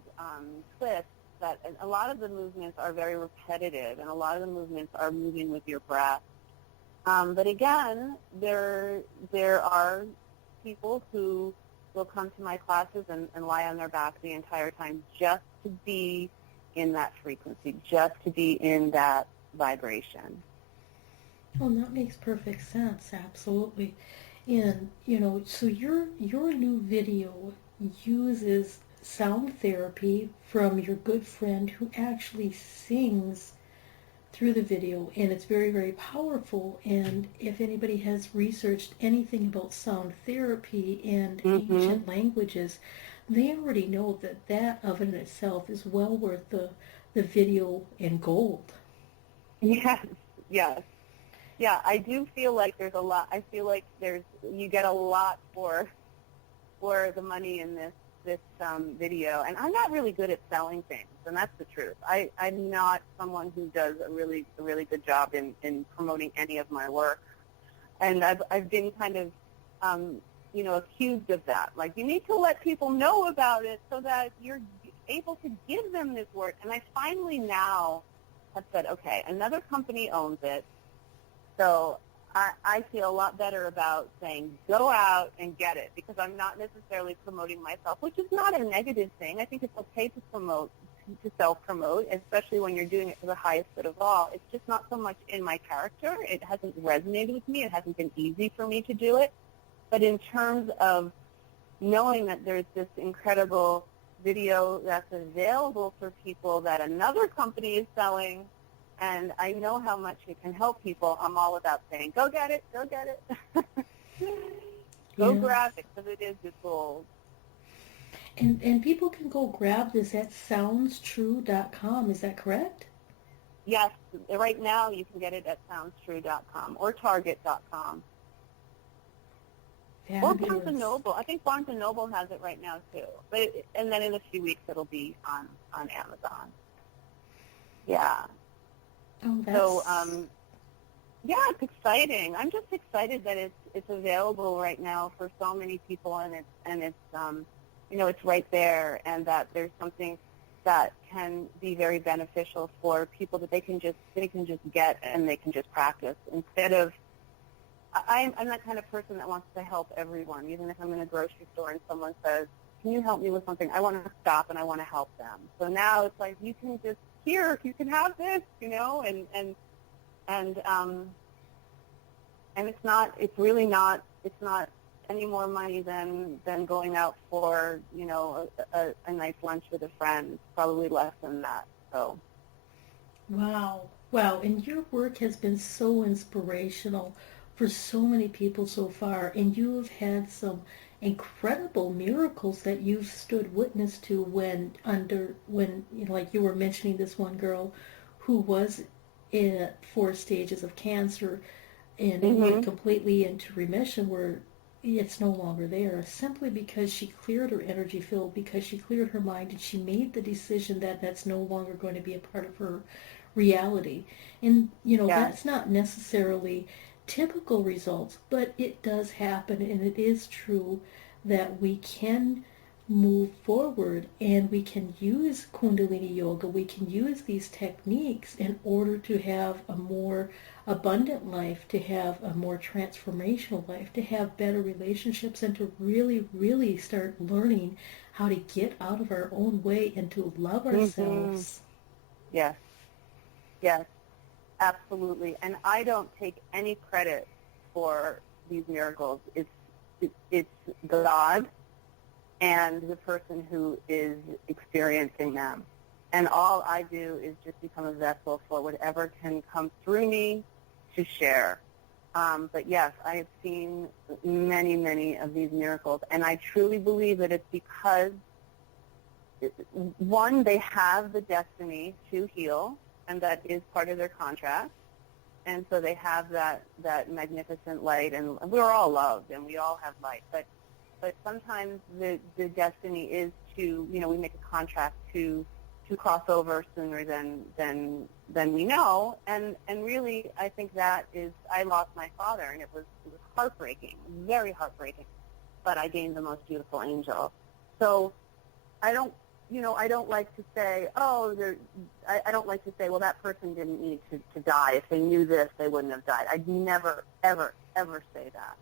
twists. And a lot of the movements are very repetitive, and a lot of the movements are moving with your breath. But again, there are people who will come to my classes and lie on their back the entire time just to be in that frequency, just to be in that vibration. Well, that makes perfect sense, absolutely. And, so your new video uses sound therapy from your good friend who actually sings through the video, and it's very, very powerful. And if anybody has researched anything about sound therapy and ancient languages, they already know that of in itself is well worth the video in gold. Yes. Yeah, I do feel like there's a lot. I feel like you get a lot for the money in this video. And I'm not really good at selling things, and that's the truth. I'm not someone who does a really good job in promoting any of my work. And I've been kind of accused of that. Like, you need to let people know about it so that you're able to give them this work. And I finally now have said, okay, another company owns it, so I feel a lot better about saying, go out and get it, because I'm not necessarily promoting myself, which is not a negative thing. I think it's okay to self-promote, especially when you're doing it for the highest good of all. It's just not so much in my character. It hasn't resonated with me. It hasn't been easy for me to do it. But in terms of knowing that there's this incredible video that's available for people that another company is selling, and I know how much it can help people, I'm all about saying, go get it, go get it. Go grab it, because it is just gold. And people can go grab this at soundstrue.com, is that correct? Yes, right now you can get it at soundstrue.com or target.com. Or Barnes & Noble. I think Barnes & Noble has it right now, too. And then in a few weeks, it'll be on Amazon. Yeah. Oh, so, yeah, it's exciting. I'm just excited that it's available right now for so many people, and it's it's right there, and that there's something that can be very beneficial for people that they can just get and they can just practice instead of. I'm that kind of person that wants to help everyone. Even if I'm in a grocery store and someone says, "Can you help me with something?" I want to stop and I want to help them. So now it's like you can just you can have this, and it's really not any more money than going out for a nice lunch with a friend. Probably less than that. So. Wow, and your work has been so inspirational for so many people so far, and you have had some incredible miracles that you've stood witness to when like you were mentioning this one girl who was in 4 stages of cancer and went completely into remission where it's no longer there, simply because she cleared her energy field, because she cleared her mind, and she made the decision that that's no longer going to be a part of her reality. And that's not necessarily typical results, but it does happen, and it is true that we can move forward and we can use Kundalini Yoga, we can use these techniques in order to have a more abundant life, to have a more transformational life, to have better relationships, and to really, really start learning how to get out of our own way and to love ourselves. Yes, absolutely. And I don't take any credit for these miracles. It's God and the person who is experiencing them. And all I do is just become a vessel for whatever can come through me to share. But yes, I have seen many, many of these miracles. And I truly believe that it's because, one, they have the destiny to heal, and that is part of their contract. And so they have that magnificent light, and we're all loved, and we all have light. But sometimes the destiny is to, we make a contract to cross over sooner than we know. And really, I think that is, I lost my father, and it was heartbreaking, very heartbreaking. But I gained the most beautiful angel. So I don't like to say, I don't like to say, well, that person didn't need to die. If they knew this, they wouldn't have died. I'd never, ever, ever say that,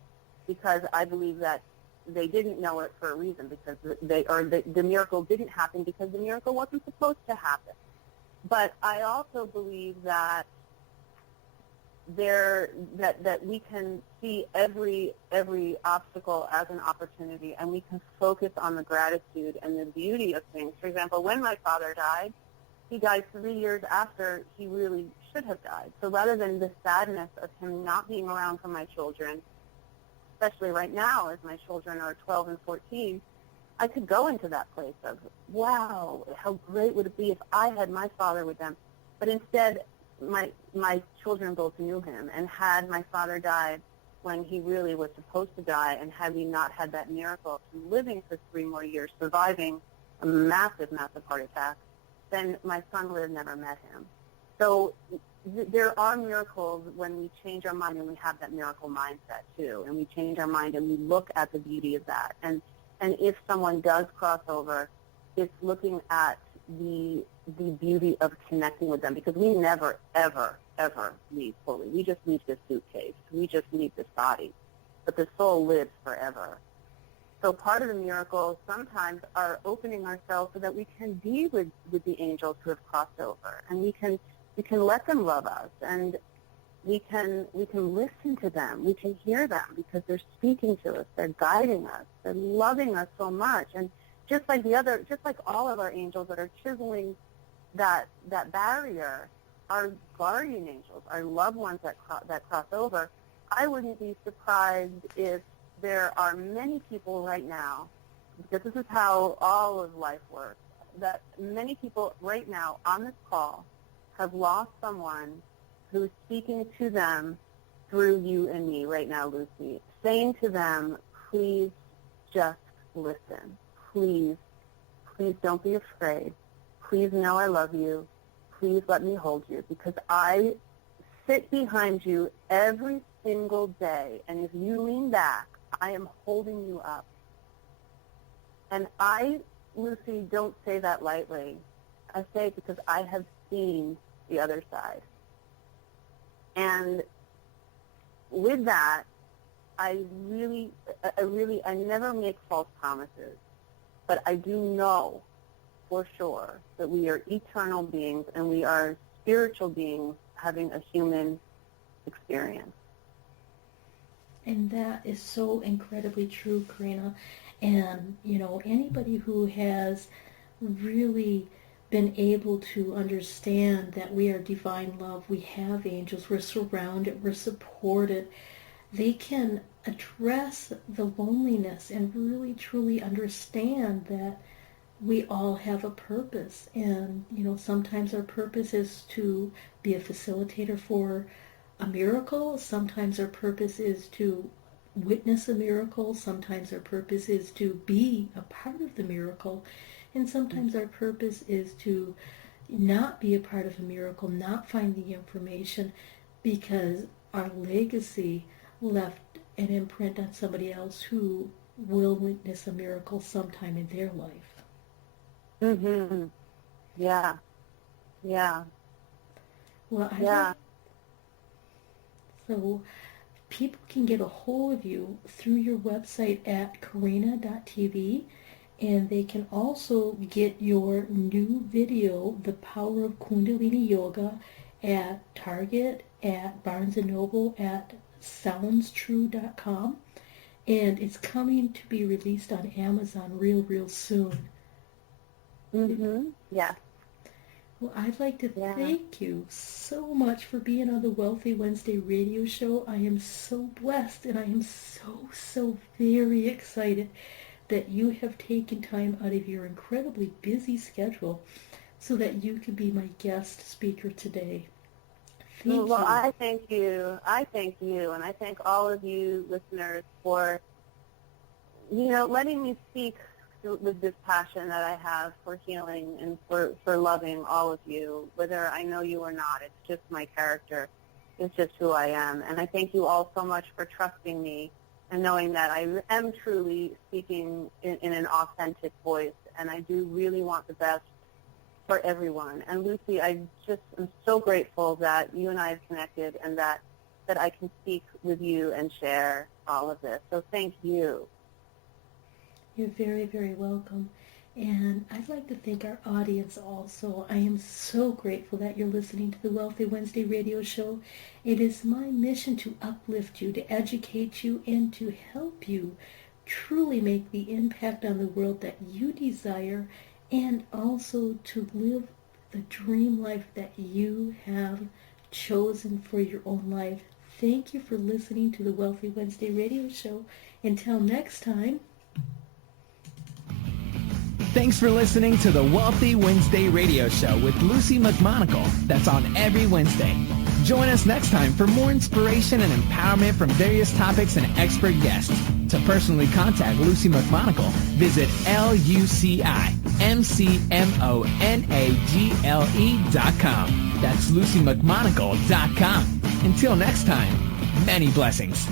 because I believe that they didn't know it for a reason, because the miracle didn't happen because the miracle wasn't supposed to happen. But I also believe that that we can see every obstacle as an opportunity, and we can focus on the gratitude and the beauty of things. For example, when my father died, he died 3 years after he really should have died. So rather than the sadness of him not being around for my children, especially right now as my children are 12 and 14, I could go into that place of, wow, how great would it be if I had my father with them. But instead, my children both knew him, and had my father died when he really was supposed to die, and had we not had that miracle of him living for 3 more years, surviving a massive, massive heart attack, then my son would have never met him. So there are miracles when we change our mind, and we have that miracle mindset too, and we change our mind and we look at the beauty of that. And if someone does cross over, it's looking at the beauty of connecting with them, because we never, ever, ever leave fully. We just leave this suitcase. We just leave this body. But the soul lives forever. So part of the miracle sometimes are opening ourselves so that we can be with the angels who have crossed over, and we can let them love us, and we can listen to them. We can hear them because they're speaking to us. They're guiding us. They're loving us so much. And just like all of our angels that are chiseling that barrier, our guardian angels, our loved ones that cross over, I wouldn't be surprised if there are many people right now, because this is how all of life works, that many people right now on this call have lost someone who's speaking to them through you and me right now, Lucy, saying to them please just listen. Please, please don't be afraid. Please know I love you. Please let me hold you, because I sit behind you every single day, and if you lean back, I am holding you up. And I, Lucy, don't say that lightly. I say it because I have seen the other side. And with that, I never make false promises, but I do know for sure that we are eternal beings and we are spiritual beings having a human experience. And that is so incredibly true, Karena. And, anybody who has really been able to understand that we are divine love, we have angels, we're surrounded, we're supported, they can address the loneliness and really truly understand that we all have a purpose. And, sometimes our purpose is to be a facilitator for a miracle. Sometimes our purpose is to witness a miracle. Sometimes our purpose is to be a part of the miracle. And sometimes our purpose is to not be a part of a miracle, not find the information, because our legacy left an imprint on somebody else who will witness a miracle sometime in their life. Mm-hmm. Yeah. Yeah. Well, so people can get a hold of you through your website at karena.tv, and they can also get your new video, The Power of Kundalini Yoga, at Target, at Barnes & Noble, at soundstrue.com, and it's coming to be released on Amazon real soon. Mm-hmm. Yeah. Well, I'd like to thank you so much for being on the Wealthy Wednesday radio show. I am so blessed, and I am so very excited that you have taken time out of your incredibly busy schedule so that you could be my guest speaker today. Thank you. Well, I thank you. And I thank all of you listeners for, letting me speak with this passion that I have for healing and for loving all of you, whether I know you or not. It's just my character. It's just who I am. And I thank you all so much for trusting me and knowing that I am truly speaking in an authentic voice, and I do really want the best for everyone. And Lucy, I just am so grateful that you and I have connected, and that I can speak with you and share all of this. So thank you. You're very, very welcome. And I'd like to thank our audience also. I am so grateful that you're listening to the Wealthy Wednesday radio show. It is my mission to uplift you, to educate you, and to help you truly make the impact on the world that you desire, and also to live the dream life that you have chosen for your own life. Thank you for listening to the Wealthy Wednesday radio show. Until next time. Thanks for listening to the Wealthy Wednesday radio show with Luci McMonagle. That's on every Wednesday. Join us next time for more inspiration and empowerment from various topics and expert guests. To personally contact Luci McMonagle, visit LuciMcMonagle.com. That's LuciMcMonagle.com. Until next time, many blessings.